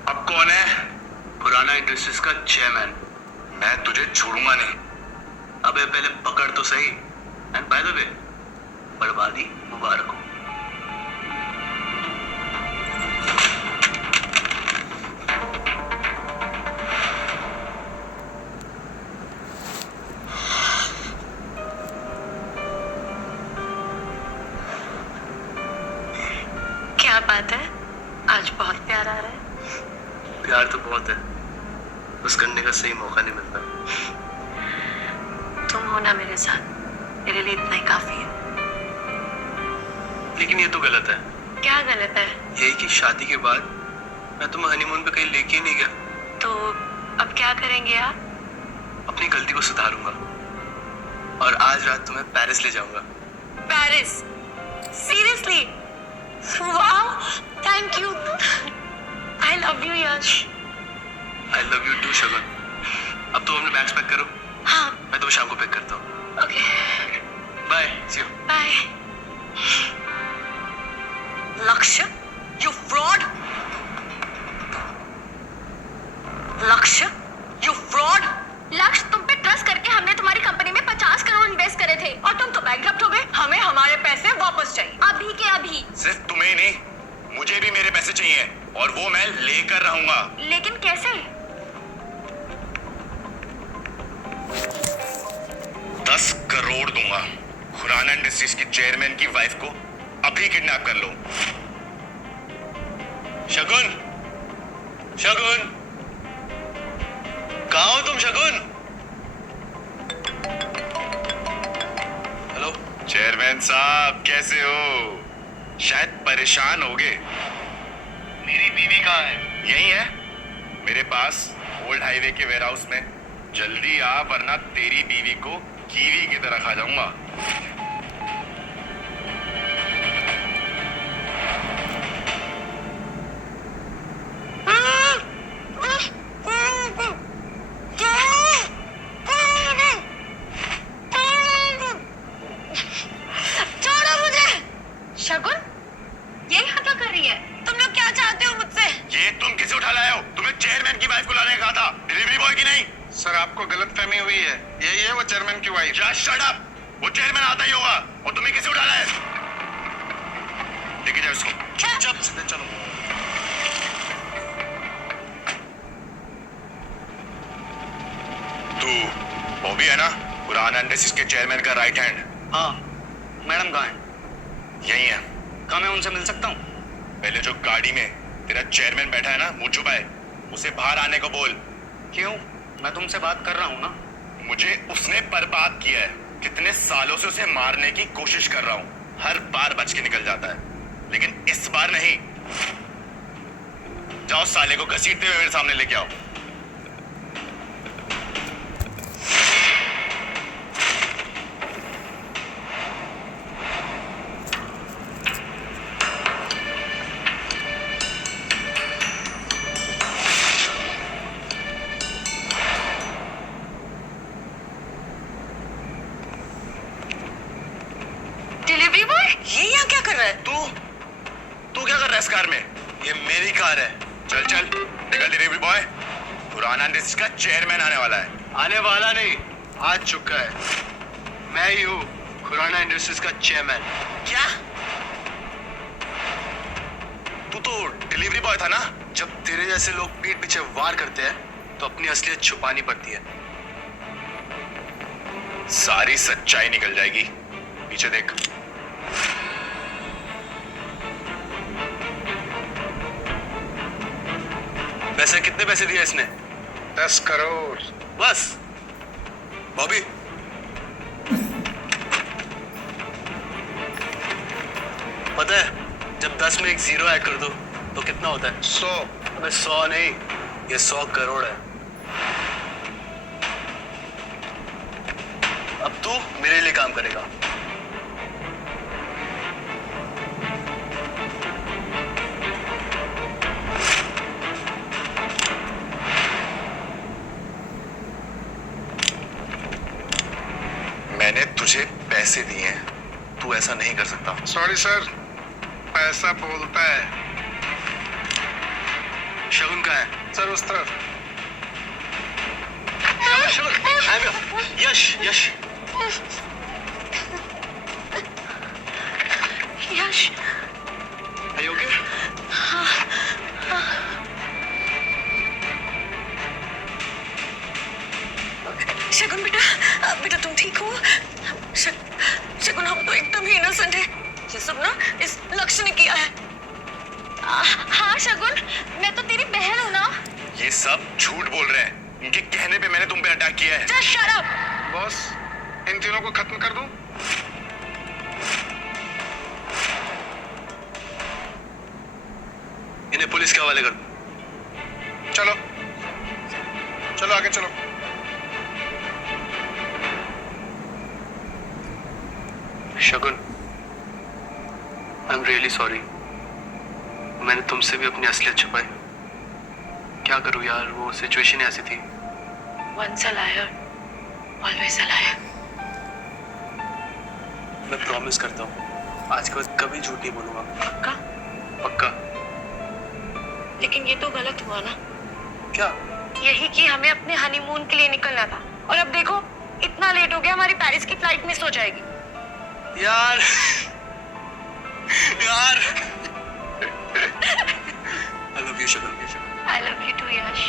अब कौन है? खुराना इंडस्ट्रीज का चेयरमैन। मैं तुझे छोड़ूंगा नहीं। अबे पहले पकड़ तो सही। एंड बाय द वे, बर्बादी मुबारक हो। क्या बात है आज बहुत प्यार आ रहा है। प्यार तो बहुत है, बस करने का सही मौका नहीं मिलता। तुम हो ना मेरे साथ, मेरे लिए इतना ही काफी है। लेकिन ये तो गलत है। क्या गलत है? यही कि शादी के बाद मैं तुम्हें हनीमून पे कहीं लेके ही नहीं गया। तो अब क्या करेंगे आप? अपनी गलती को सुधारूंगा और आज रात तुम्हें पेरिस ले जाऊंगा। Paris? Seriously? Wow, thank you. I love you Yash. I love you too Shagun. अब तुम अपने बैग्स पैक करो, हाँ मैं तुम्हें शाम को पिक करता हूँ। Okay bye, see you. Bye. Lakshya, you fraud. Lakshya, you fraud. Lakshya, तुम पे ट्रस्ट करके हमने तुम्हारी कंपनी में 50 करोड़ इन्वेस्ट करे थे और तुम तो बैंकरप्ट हो गए। हमें हमारे पैसे वापस चाहिए। अभी के अभी। सिर्फ तुम्हें ही नहीं, मुझे भी मेरे पैसे चाहिए और वो मैं लेकर रहूंगा। लेकिन कैसे? 10 करोड़ दूंगा खुराना इंडस्ट्रीज की चेयरमैन की वाइफ को अभी किडनैप कर लो। शगुन, शगुन, कहाँ हो तुम शगुन? हेलो। चेयरमैन साहब कैसे हो? शायद परेशान होगे। मेरी बीवी कहाँ है? यही है मेरे पास ओल्ड हाईवे के वेयरहाउस में। जल्दी आ वरना तेरी बीवी को कीवी की तरह खा जाऊंगा। छोड़ो मुझे। शगुन, ये यहाँ क्या कर रही है? तुम लोग क्या चाहते हो मुझसे? ये तुम किसे उठा लाए हो? तुम्हें चेयरमैन की वाइफ को लाने का था, डिलीवरी बॉय की नहीं। सर आपको गलतफहमी हुई है, यही है वो चेयरमैन की वाइफ। Just shut up. वो चेयरमैन आता ही होगा और तुम्हें किसे उठा लाए? लेके जाओ इसको। चुप सीधे चलो। तू बॉबी है ना, पुराना इंडस्ट्रीज के चेयरमैन का राइट हैंड? हाँ, मैडम कहाँ है? यही है। कहाँ मैं उनसे मिल सकता हूँ? पहले जो गाड़ी में तेरा चेयरमैन बैठा है ना, मुंह छुपाए, उसे बाहर आने को बोल। क्यों? मैं तुमसे बात कर रहा हूँ ना। मुझे उसने बर्बाद किया है। कितने सालों से उसे मारने की कोशिश कर रहा हूँ, हर बार बच के निकल जाता है, लेकिन इस बार नहीं। जाओ साले को घसीटते हुए मेरे सामने लेके आओ। Delivery boy? ये यहाँ क्या कर रहा है? तू क्या कर रहा है इस कार में? ये मेरी कार है। चल चल निकल डिलीवरी बॉय। पुराना इंडस्ट्रीज का चेयरमैन आने वाला है। आने वाला नहीं, आ चुका है। मैं ही हूँ खुराना इंडस्ट्रीज का चेयरमैन। क्या? तू तो डिलीवरी बॉय था ना? जब तेरे जैसे लोग पीठ पीछे वार करते हैं तो अपनी असलियत छुपानी पड़ती है। सारी सच्चाई निकल जाएगी। पीछे देख। पैसे कितने पैसे दिए इसने? 10 करोड़। बस। बॉबी, पता है जब 10 में एक जीरो ऐड कर दो तो कितना होता है? 100। अबे 100 नहीं, ये 100 करोड़ है। अब तू मेरे लिए काम करेगा। मैंने तुझे पैसे दिए हैं, तू ऐसा नहीं कर सकता। सॉरी सर, पैसा बोलता है। शगुन कहाँ है? सर उस तरफ। यश, यश, यश, are you okay? शगुन बेटा, बेटा तुम ठीक हो? शगुन हम तो एकदम ही इनोसेंट है। ये सब ना इस लक्ष्य ने किया है। हाँ शगुन, मैं तो तेरी बहन हूँ ना। ये सब झूठ बोल रहे हैं। इनके कहने पे मैंने तुम पे अटैक किया है। Just shut up. बॉस, इन तीनों को खत्म कर दूं? इन्हें पुलिस के हवाले कर दो। चलो चलो आगे चलो। शगुन, आई एम रियली सॉरी। मैंने तुमसे भी अपनी असलियत छुपाई। क्या करूं यार, वो सिचुएशन ऐसी थी। Once a liar, always a liar. मैं प्रॉमिस करता हूँ आज के बाद कभी झूठ नहीं बोलूंगा। पक्का? पक्का। लेकिन ये तो गलत हुआ ना। क्या? यही कि हमें अपने हनीमून के लिए निकलना था, और अब देखो इतना लेट हो गया, हमारी पेरिस की फ्लाइट मिस हो जाएगी। यार यार I love you, Shagun. I love you too, Yash.